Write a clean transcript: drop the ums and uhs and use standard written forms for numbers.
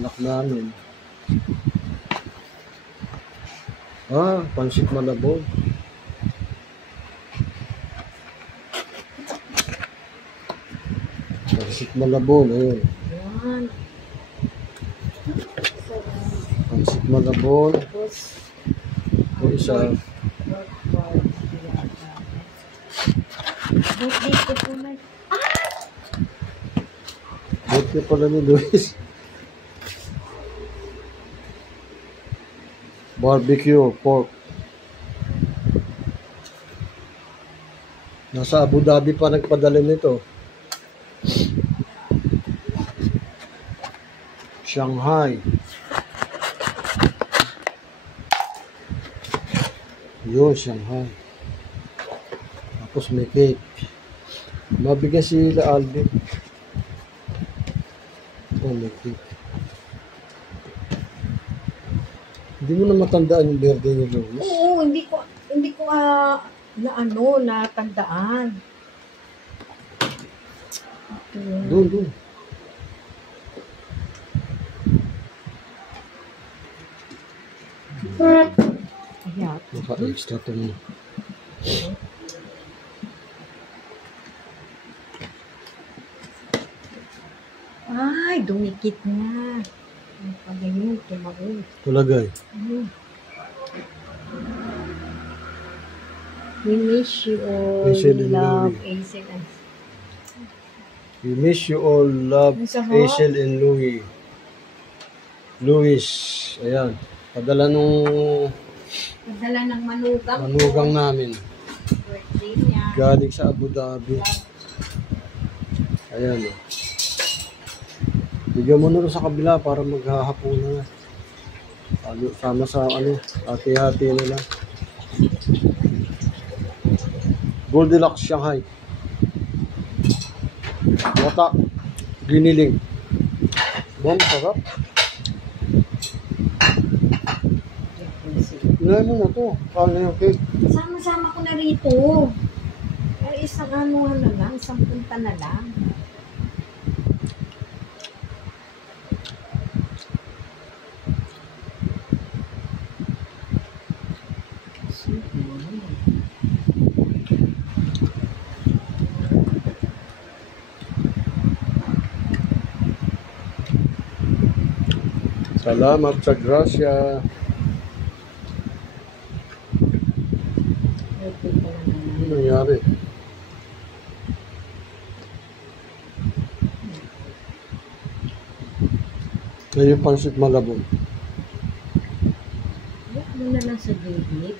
Anak namin. Pansit Malabon. Pansit Malabon, ayun. Yan. Pansit Malabon. O isa. Birthday ko po na. Birthday pala ni Luis. Barbecue pork. Nasa Abu Dhabi pa nagpadala nito. Shanghai. Yun, Shanghai. Tapos may cake. Mabigyan sila Alvin. May cake. Hindi mo na matandaan yung birthday ni Luis? Oo, hindi ko natandaan. Doon. Ayan. Naka-extra to mo. Ay, dumikit na. Ang pagayon, tumaon. Tulagay. We miss you all, Hazel and love, Louie. Hazel and... We miss you all, love, Hazel and Louie. Luis, ayan. Padala ng manugang. manugang namin. Birthday niya. Galing sa Abu Dhabi. Ayan o. Bigyan mo na rin sa kabila para maghahapunan na. Sama sa hati-hati nila. Goldilocks Shanghai. Wata. Giniling. Sarap. Ilahin mo na to. Paano yung cake? Sama-sama ko na rito. Ay, isang isang punta na lang. Salamat sa grasya. Ano nangyari? Kaya yung pansit Malabon. Ano na lang sa gilid.